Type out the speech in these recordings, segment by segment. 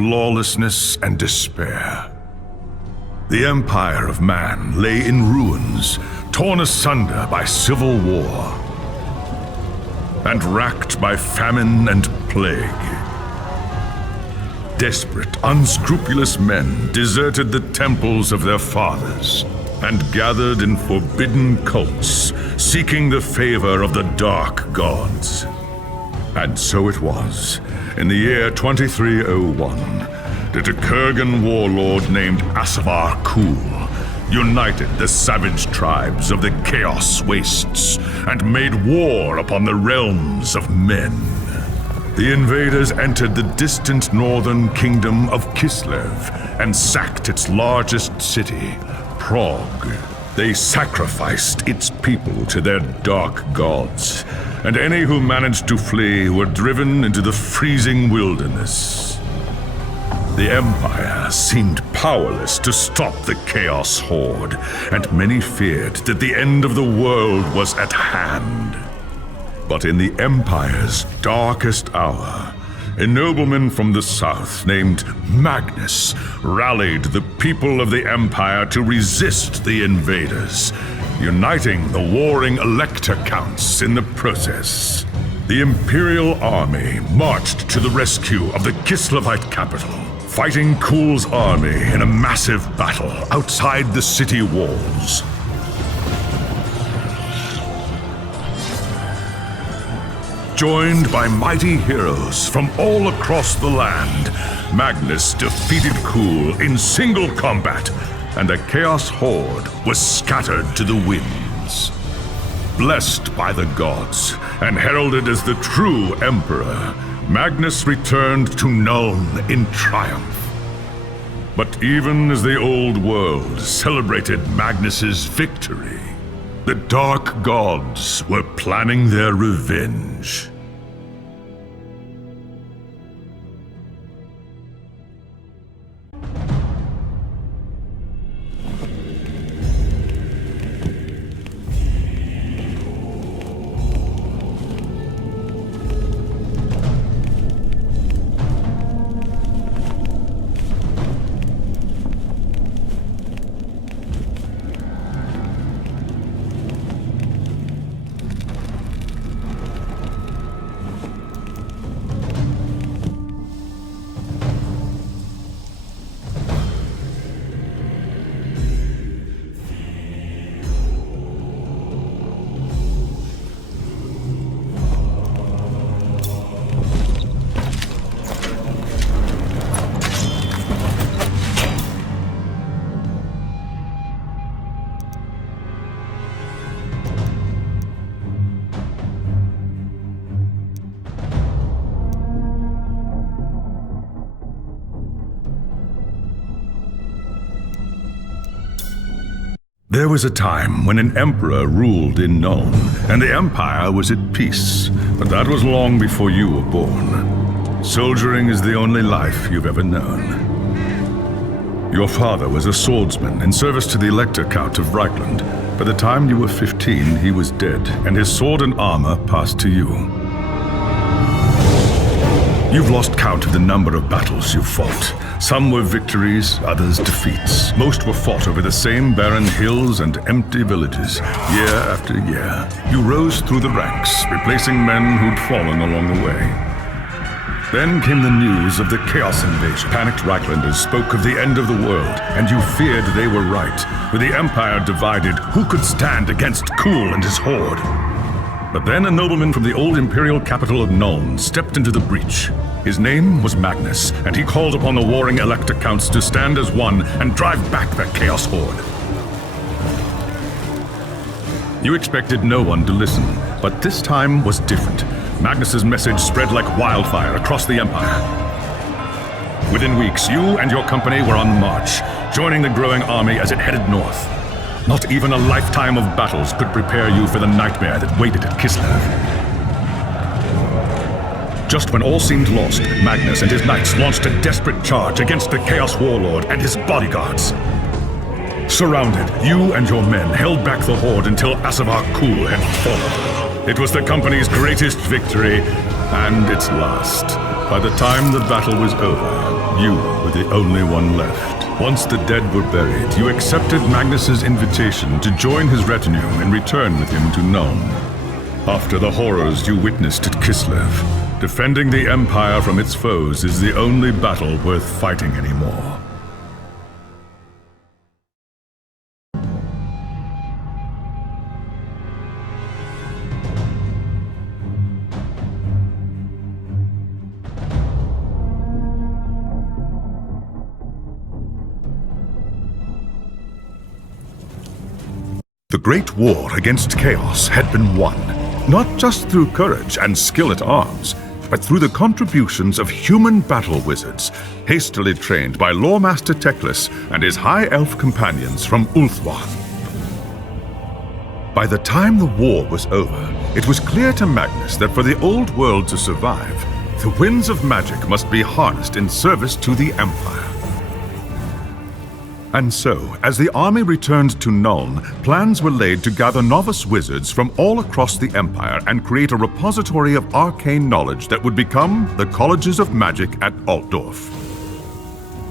lawlessness and despair. The empire of man lay in ruins, torn asunder by civil war, and racked by famine and plague. Desperate, unscrupulous men deserted the temples of their fathers and gathered in forbidden cults, seeking the favor of the dark gods. And so it was, in the year 2301, that a Kurgan warlord named Asavar Kul united the savage tribes of the Chaos Wastes and made war upon the realms of men. The invaders entered the distant northern kingdom of Kislev and sacked its largest city, Prague. They sacrificed its people to their dark gods, and any who managed to flee were driven into the freezing wilderness. The Empire seemed powerless to stop the Chaos Horde, and many feared that the end of the world was at hand. But in the Empire's darkest hour, a nobleman from the south named Magnus rallied the people of the Empire to resist the invaders, uniting the warring Elector Counts in the process. The Imperial Army marched to the rescue of the Kislevite capital, fighting Kul's army in a massive battle outside the city walls. Joined by mighty heroes from all across the land, Magnus defeated Kul in single combat, and the Chaos Horde was scattered to the winds. Blessed by the gods and heralded as the true Emperor, Magnus returned to Nuln in triumph. But even as the old world celebrated Magnus's victory, the dark gods were planning their revenge. There was a time when an emperor ruled in Nuln, and the Empire was at peace, but that was long before you were born. Soldiering is the only life you've ever known. Your father was a swordsman in service to the Elector Count of Reichland. By the time you were 15, he was dead, and his sword and armor passed to you. You've lost count of the number of battles you've fought. Some were victories, others defeats. Most were fought over the same barren hills and empty villages, year after year. You rose through the ranks, replacing men who'd fallen along the way. Then came the news of the Chaos invasion. Panicked Reichlanders spoke of the end of the world, and you feared they were right. With the Empire divided, who could stand against Kul and his horde? But then a nobleman from the old imperial capital of Nuln stepped into the breach. His name was Magnus, and he called upon the warring Elector Counts to stand as one and drive back the Chaos Horde. You expected no one to listen, but this time was different. Magnus's message spread like wildfire across the Empire. Within weeks, you and your company were on the march, joining the growing army as it headed north. Not even a lifetime of battles could prepare you for the nightmare that waited at Kislev. Just when all seemed lost, Magnus and his knights launched a desperate charge against the Chaos Warlord and his bodyguards. Surrounded, you and your men held back the horde until Asavar Kul had fallen. It was the company's greatest victory, and its last. By the time the battle was over, You were the only one left. Once the dead were buried, you accepted Magnus's invitation to join his retinue and return with him to Nuln. After the horrors you witnessed at Kislev, defending the Empire from its foes is the only battle worth fighting anymore. The Great War against Chaos had been won, not just through courage and skill at arms, but through the contributions of human battle wizards, hastily trained by Loremaster Teclis and his High Elf companions from Ulthuan. By the time the war was over, it was clear to Magnus that for the old world to survive, the winds of magic must be harnessed in service to the Empire. And so, as the army returned to Nuln, plans were laid to gather novice wizards from all across the Empire and create a repository of arcane knowledge that would become the Colleges of Magic at Altdorf.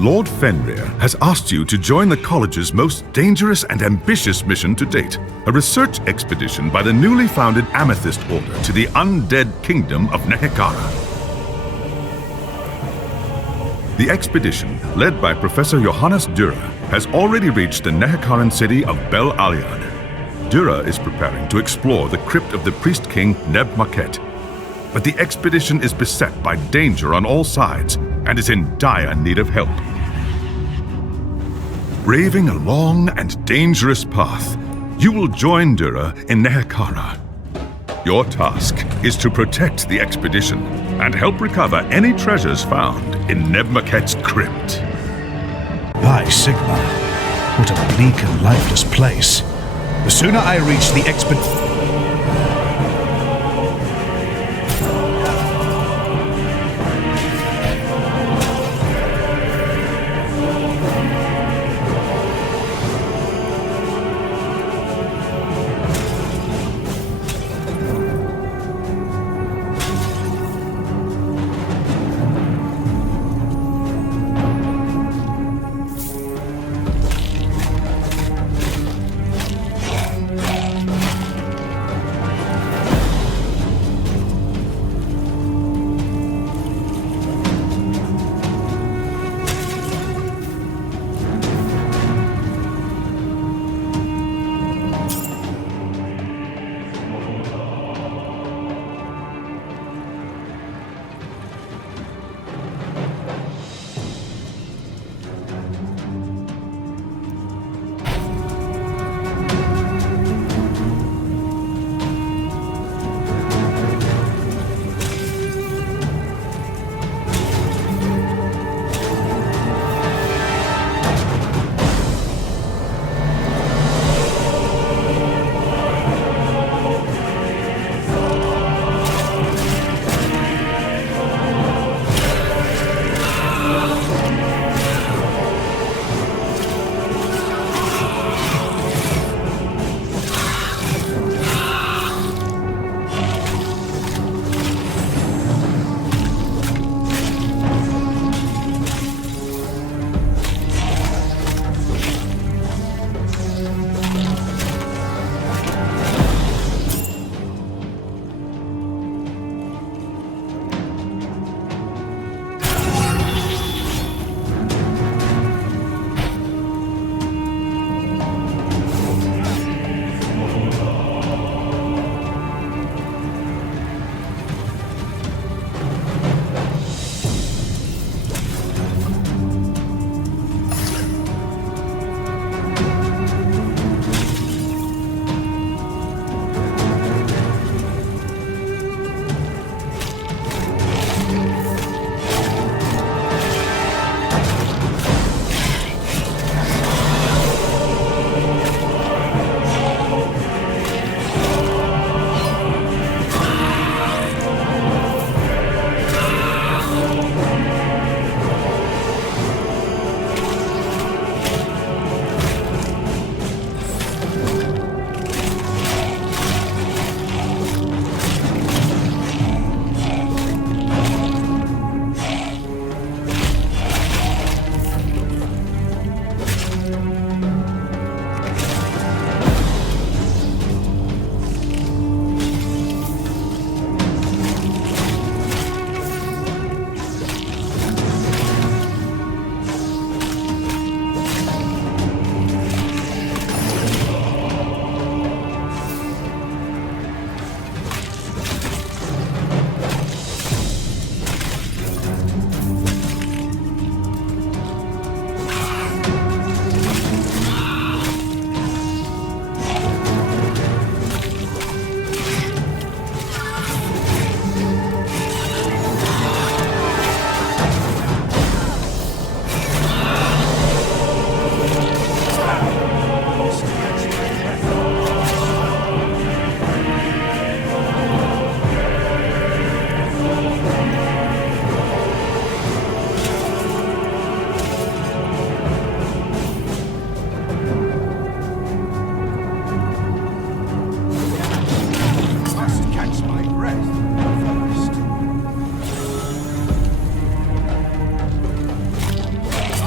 Lord Fenrir has asked you to join the College's most dangerous and ambitious mission to date, a research expedition by the newly founded Amethyst Order to the undead kingdom of Nehekara. The expedition, led by Professor Johannes Dürer, has already reached the Nehekaran city of Bel Aliad. Dürer is preparing to explore the crypt of the priest king Neb Maket. But the expedition is beset by danger on all sides and is in dire need of help. Braving a long and dangerous path, you will join Dürer in Nehekara. Your task is to protect the expedition and help recover any treasures found in Neb Maket's crypt. By Sigma, what a bleak and lifeless place. The sooner I reach the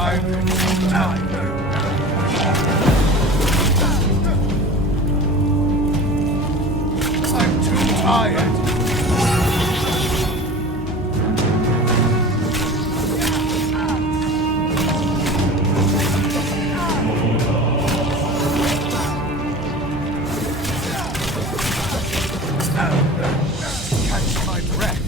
I'm too tired. Catch my breath.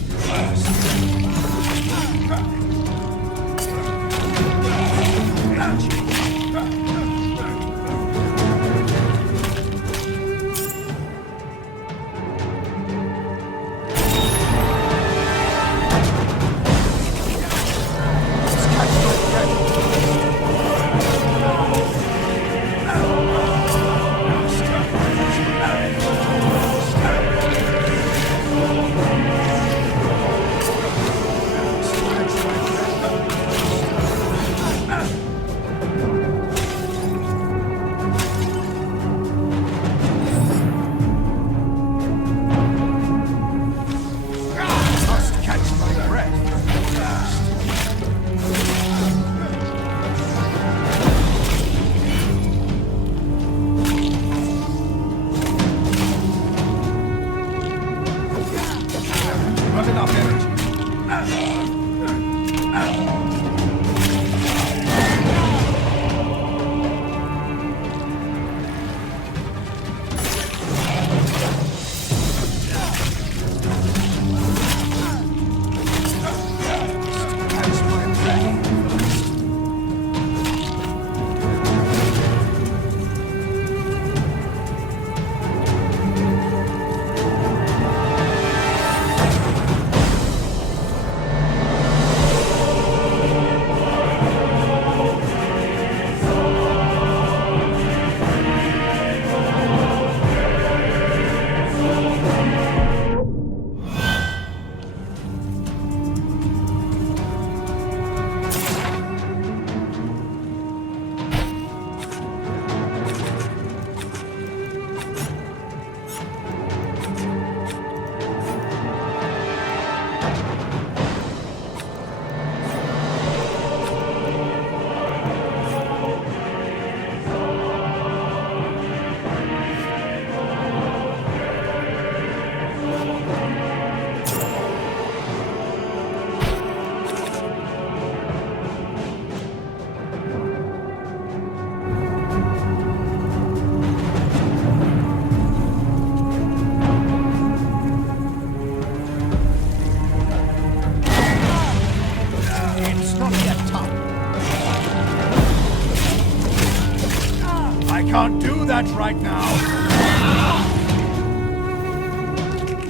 I can't do that right now.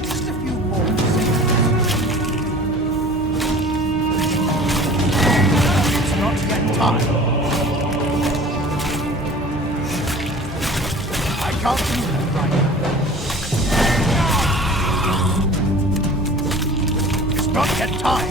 Just a few more seconds. It's not yet time. I can't do that right now. It's not yet time.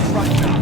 that right now.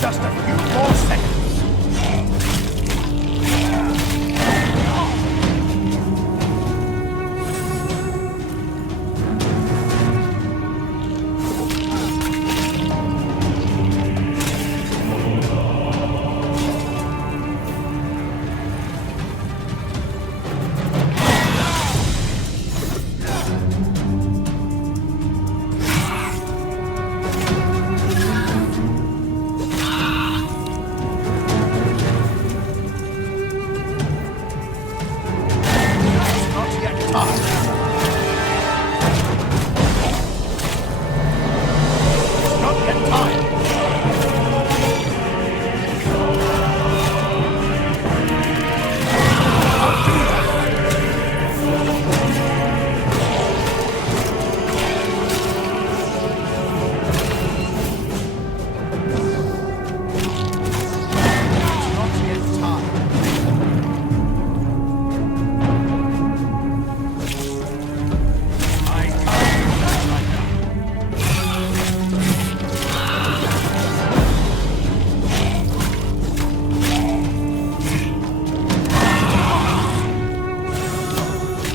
Just a few more seconds.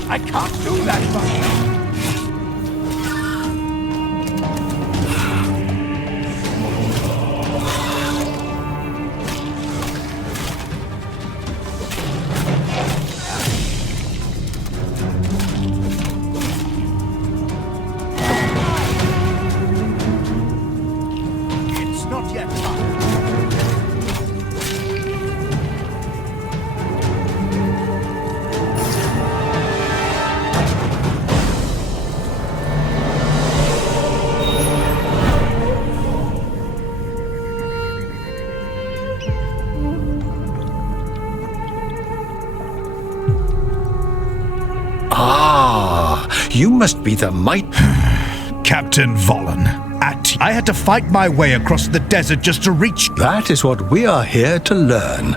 I can't do that right now. It's not yet time. You must be the might... Captain Vollen, I had to fight my way across the desert just to reach... That is what we are here to learn.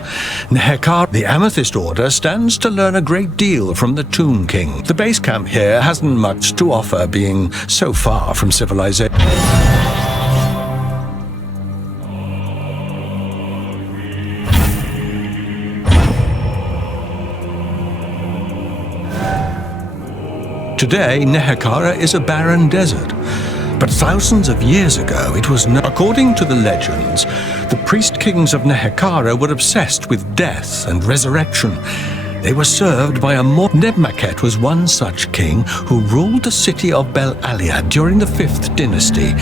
Nehekar, the Amethyst Order, stands to learn a great deal from the Tomb King. The base camp here hasn't much to offer, being so far from civilization. Today, Nehekara is a barren desert. But thousands of years ago, it was not. According to the legends, the priest kings of Nehekara were obsessed with death and resurrection. They were served by a Nebmaket was one such king who ruled the city of Bel Alia during the 5th dynasty.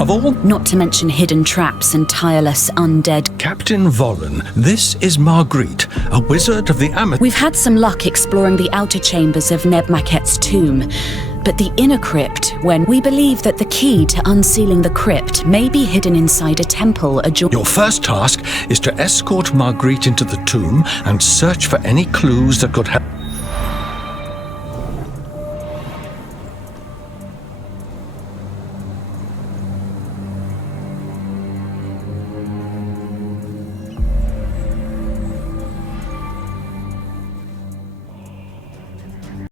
Of all... Not to mention hidden traps and tireless undead... Captain Vollen, this is Marguerite, a wizard of the Amethyst... We've had some luck exploring the outer chambers of Nebmaket's tomb, but the inner crypt, when we believe that the key to unsealing the crypt may be hidden inside a temple adjoining... Your first task is to escort Marguerite into the tomb and search for any clues that could help...